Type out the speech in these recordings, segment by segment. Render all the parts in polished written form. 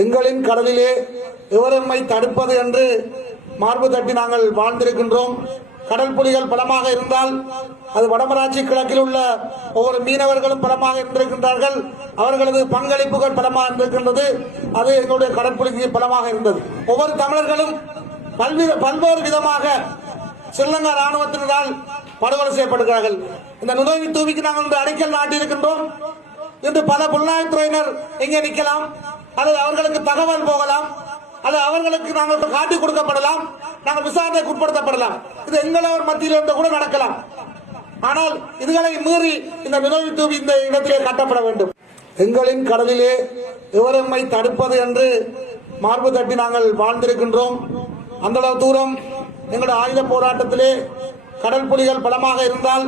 எங்களின் கடலிலே எவரெம்மை தடுப்பது என்று மார்பு தட்டி நாங்கள் வாழ்ந்திருக்கின்றோம். கடல் புலிகள் பலமாக இருந்தால் அது வடமராட்சி கிழக்கில் உள்ள ஒவ்வொரு மீனவர்களும் பலமாக இருந்திருக்கின்றார்கள். அவர்களது பங்களிப்புகள் பலமாக இருந்திருக்கின்றது. அது எங்களுடைய கடற்புலிக்கு பலமாக இருந்தது. ஒவ்வொரு தமிழர்களும் பல்வேறு விதமாக ஸ்ரீலங்கா ராணுவத்தினரால் படுகொலை செய்யப்படுகிறார்கள். இந்த நுழைவு தூவிக்கு நாங்கள் அடைக்கல் நாட்டியிருக்கின்றோம். இன்று பல புலனாய்வுத்துறையினர் எங்கே நிற்கலாம், அல்லது அவர்களுக்கு தகவல் போகலாம், அல்லது அவர்களுக்கு நாங்கள் காட்டிக் கொடுக்கப்படலாம், நாங்கள் விசாரணைக்கு உட்படுத்தப்படலாம். இது எங்களவர் மத்தியில் இருந்து கூட நடக்கலாம். ஆனால் இதுகளை மீறி இந்த நுழைவு தூவி இந்த இடத்திலே கட்டப்பட வேண்டும். எங்களின் கடலிலே எவரெம்மை தடுப்பது என்று மார்பு தட்டி நாங்கள் வாழ்ந்திருக்கின்றோம். அந்த அளவு தூரம் எங்களுடைய ஆயுத போராட்டத்திலே கடல் புலிகள் பலமாக இருந்தால்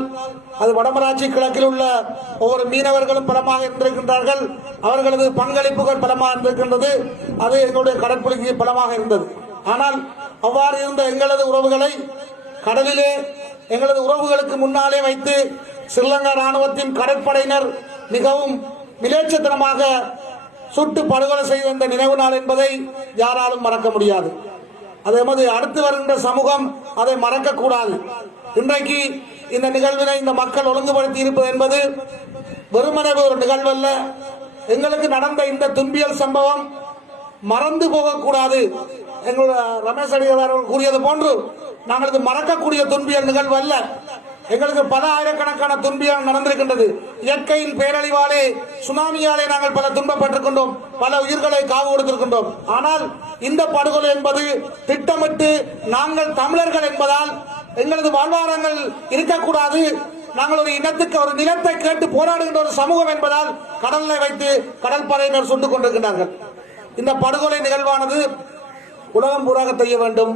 அது வடமராட்சி கிழக்கில் உள்ள ஒவ்வொரு மீனவர்களும் பலமாக இருந்திருக்கின்றார்கள். அவர்களது பங்களிப்புகள் பலமாக இருந்திருக்கின்றது. அது எங்களுடைய கடற்புலிக்கு பலமாக இருந்தது. ஆனால் அவ்வாறு இருந்த எங்களது உறவுகளை கடலிலே எங்களது உறவுகளுக்கு முன்னாலே வைத்து ஸ்ரீலங்கா ராணுவத்தின் கடற்படையினர் மிகவும் மிலேச்சத்தனமாக சுட்டு படுகொலை செய்த இந்த நினைவு நாள் என்பதை யாராலும் மறக்க முடியாது. அதே மாதிரி அடுத்து வருகின்ற சமூகம் அதை மறக்கக்கூடாது. இன்றைக்கு இந்த நிகழ்வினை இந்த மக்கள் ஒழுங்குபடுத்தி இருப்பது என்பது வெறுமனே ஒரு நிகழ்வல்ல. எங்களுக்கு நடந்த இந்த துன்பியல் சம்பவம் மறந்து போகக்கூடாது. எங்களுடைய ரமேஷ் அடிகள் அவர்கள் கூறியது போன்று நாங்கள் இது மறக்கக்கூடிய துன்பியல் நிகழ்வு அல்ல. எங்களுக்கு பல ஆயிரக்கணக்கான துன்பியல் நடந்திருக்கின்றது. இயற்கையின் பேரழிவாலே சுனாமியாலே நாங்கள் பல துன்பப்பட்டிருக்கின்றோம், பல உயிர்களை காவு கொடுத்திருக்கின்றோம். ஆனால் இந்த படுகொலை என்பது திட்டமிட்டு நாங்கள் தமிழர்கள் என்பதால் எங்களது வாழ்வாதாரங்கள் இருக்கக்கூடாது, நாங்கள் ஒரு இனத்துக்கு ஒரு நிலத்தை கேட்டு போராடுகின்ற ஒரு சமூகம் என்பதால் கடலை வைத்து கடற்படையினர் சுட்டுக் கொண்டிருக்கிறார்கள். இந்த படுகொலை நிகழ்வானது உலகம் பூராக தெரிய வேண்டும்.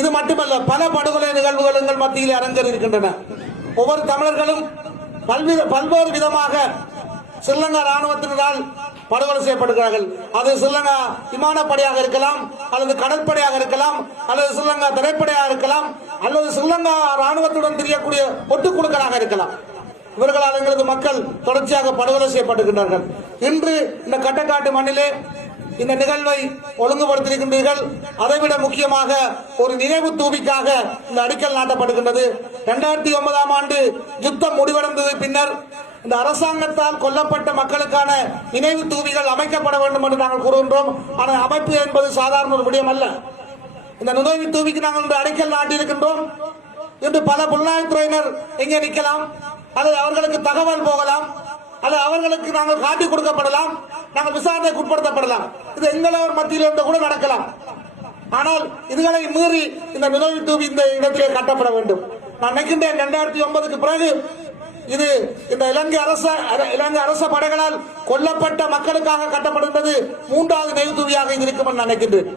இது மட்டுமல்ல, பல படுகொலை நிகழ்வுகள் எங்கள் மத்தியில் அரங்கேறி இருக்கின்றன. ஒவ்வொரு தமிழர்களும் பல்வேறு விதமாக ஸ்ரீலங்கா ராணுவத்தினரால் படுகொலை செய்யப்படுகிறார்கள். அது ஸ்ரீலங்கா விமானப்படையாக இருக்கலாம், அல்லது கடற்படையாக இருக்கலாம், அல்லது ஸ்ரீலங்கா தரைப்படையாக இருக்கலாம், அல்லது ஸ்ரீலங்கா ராணுவத்துடன் தெரியக்கூடிய ஒட்டுக்குழுக்களாக இருக்கலாம். இவர்களால் எங்களது மக்கள் தொடர்ச்சியாக படுகொலை செய்யப்படுகின்றார்கள். இன்று இந்த கட்டக்காட்டு மண்ணிலே இந்த நிகழ்வை ஒழுங்குபடுத்தியிருக்கின்றீர்கள். அதைவிட முக்கியமாக ஒரு நினைவு தூவிக்காக இந்த அடிக்கல் நாட்டப்படுகின்றது. 2009ஆம் ஆண்டு யுத்தம் முடிவடைந்தது பின்னர் இந்த அரசாங்கத்தால் கொல்லப்பட்ட மக்களுக்கான நினைவு தூவிகள் அமைக்கப்பட வேண்டும் என்று நாங்கள் கூறுகின்றோம். ஆனால் அமைப்பு என்பது சாதாரண ஒரு விடயம் அல்ல. இந்த நினைவு தூவிக்கு நாங்கள் அடிக்கல் நாட்டியிருக்கின்றோம். இன்று பல புலனாய்வுத்துறையினர் எங்கே நிற்கலாம், அல்லது அவர்களுக்கு தகவல் போகலாம், அல்லது அவர்களுக்கு நாங்கள் காட்டிக் கொடுக்கப்படலாம், நாங்கள் விசாரணைக்கு உட்படுத்தப்படலாம். இது எங்களவர் மத்தியில் இருந்து கூட நடக்கலாம். ஆனால் இதுகளை மீறி இந்த நினைவு தூவி இந்த இடத்திலே கட்டப்பட வேண்டும். நான் நினைக்கின்றேன் 2009க்கு பிறகு இது இந்த இலங்கை அரச படைகளால் கொல்லப்பட்ட மக்களுக்காக கட்டப்படுகிறது 3வது நினைவு தூவியாக இது இருக்கும் என்று நினைக்கின்றேன்.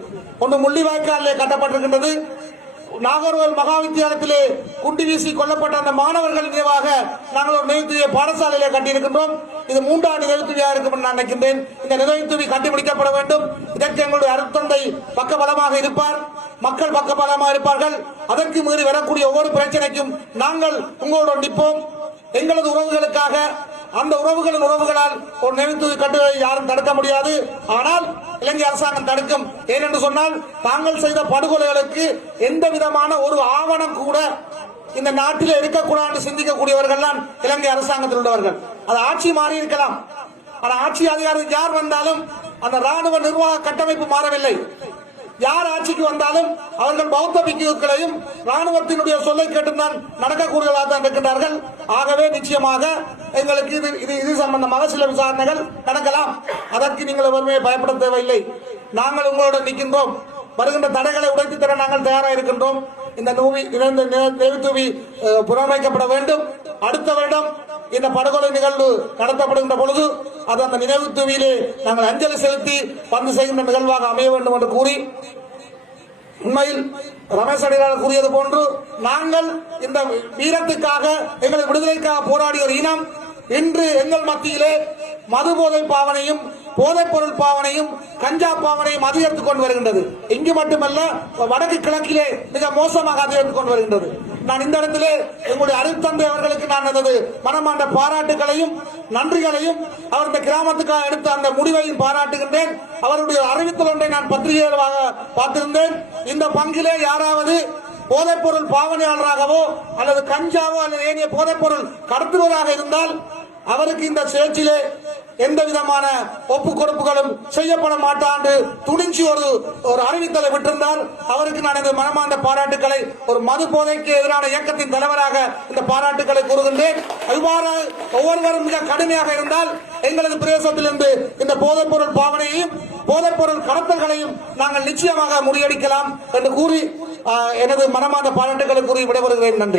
ஒன்று முள்ளிவாய்க்காலிலே கட்டப்பட்டிருக்கின்றது. நாகர்கோவில் மகா வித்தியாலயத்திலே குண்டு வீசி கொல்லப்பட்ட அந்த மாணவர்கள் நினைவாக நாங்கள் ஒரு நினைவுத்தூவியை பாடசாலையிலே கட்டியிருக்கின்றோம். இது 3வது நினைவுத்தூவியாக இருக்கும் என்று நான் நினைக்கின்றேன். இந்த நினைவுத்தூவி கண்டுபிடிக்கப்பட வேண்டும். இதற்கு எங்களுடைய அருத்தந்தை பக்கபலமாக இருப்பார், மக்கள் பக்கபலமாக இருப்பார்கள். அதற்கு மீறி வரக்கூடிய ஒவ்வொரு பிரச்சனைக்கும் நாங்கள் உங்களோடு நிற்போம். எங்களது உறவுகளுக்காக, அந்த உறவுகளின் உறவுகளால் ஒரு நினைவுத்தூவி கட்டுவதை யாரும் தடுக்க முடியாது. ஆனால் இலங்கை அரசாங்கம் தடுக்கும். ஏனென்று சொன்னால் தாங்கள் செய்த படுகொலைகளுக்கு எந்த விதமான ஒரு ஆவணம் கூட இந்த நாட்டில் இருக்கக்கூடாது சிந்திக்கக்கூடியவர்கள் தான் இலங்கை அரசாங்கத்தில் உள்ளவர்கள். அது ஆட்சி மாறி இருக்கலாம், ஆனால் ஆட்சி அதிகாரி யார் வந்தாலும் அந்த ராணுவ நிர்வாக கட்டமைப்பு மாறவில்லை. யார் ஆட்சிக்கு வந்தாலும் அவர்கள் பௌத்த பிக்குகளையும் ராணுவத்தினுடைய சொல்லை கேட்டுதான் நடக்கக்கூடியவர்களாக தான் இருக்கின்றார்கள். ஆகவே நிச்சயமாக எங்களுக்கு இது சம்பந்தமாக சில விசாரணைகள் நடக்கலாம். அதற்கு நீங்கள் ஒருமையை பயப்பட தேவையில்லை. நாங்கள் உங்களோடு நிற்கின்றோம். வருகின்ற தடைகளை உடைத்து தர நாங்கள் தயாராக இருக்கின்றோம். இந்த நினைவு தூவி புறமைக்கப்பட வேண்டும். அடுத்த வருடம் இந்த படுகொலை நிகழ்வு நடத்தப்படுகின்ற பொழுது அது அந்த நினைவு தூவியிலே நாங்கள் அஞ்சலி செலுத்தி வந்து செய்கின்ற நிகழ்வாக அமைய வேண்டும் என்று கூறி, உண்மையில் ரமேஷ் அடிகளார் கூறியது போன்று நாங்கள் இந்த வீரத்துக்காக எங்கள் விடுதலைக்காக போராடிய ஒரு இனம் இன்று எங்கள் மத்தியிலே மது போதை பாவனையும் போதைப் பொருள் பாவனையும் கஞ்சா பாவனையும் அதிகரித்துக் கொண்டு வருகின்றது. இங்கு மட்டுமல்ல, வடக்கு கிழக்கிலே மிக மோசமாக அதிகரித்துக் கொண்டு வருகின்றது. நான் இந்த இடத்திலே எங்களுடைய அருட்தந்தை அவர்களுக்கு நான் எனது மனமார்ந்த பாராட்டுகளையும் நன்றிகளையும் அவர் இந்த கிராமத்துக்காக எடுத்த அந்த முடிவையும் பாராட்டுகின்றேன். அவருடைய அறிவித்தல் ஒன்றை நான் பத்திரிகைகளாக பார்த்திருந்தேன். இந்த பங்கிலே யாராவது போதைப்பொருள் பாவனையாளராகவோ அல்லது கஞ்சாவோ அல்லது ஏனைய போதைப்பொருள் கடத்துவதாக இருந்தால் அவருக்கு இந்த சேர்ச்சிலே எந்த விதமான ஒப்பு கொடுப்புகளும் செய்யப்பட மாட்டாண்டு துணிஞ்சி ஒரு அறிவித்தலை விட்டிருந்தால் அவருக்கு நான் இந்த மனமார்ந்த பாராட்டுக்களை ஒரு மது போதைக்கு எதிரான இயக்கத்தின் தலைவராக இந்த பாராட்டுக்களை கூறுகின்றேன். இவ்வாறு ஒவ்வொருவரும் மிக கடுமையாக இருந்தால் எங்களது பிரதேசத்திலிருந்து இந்த போதைப்பொருள் பாவனையையும் போதைப்பொருள் கடத்தல்களையும் நாங்கள் நிச்சயமாக முறியடிக்கலாம் என்று கூறி எனது மனமார்ந்த பாராட்டுக்களை கூறி விடைபெறுகிறேன். நன்றி.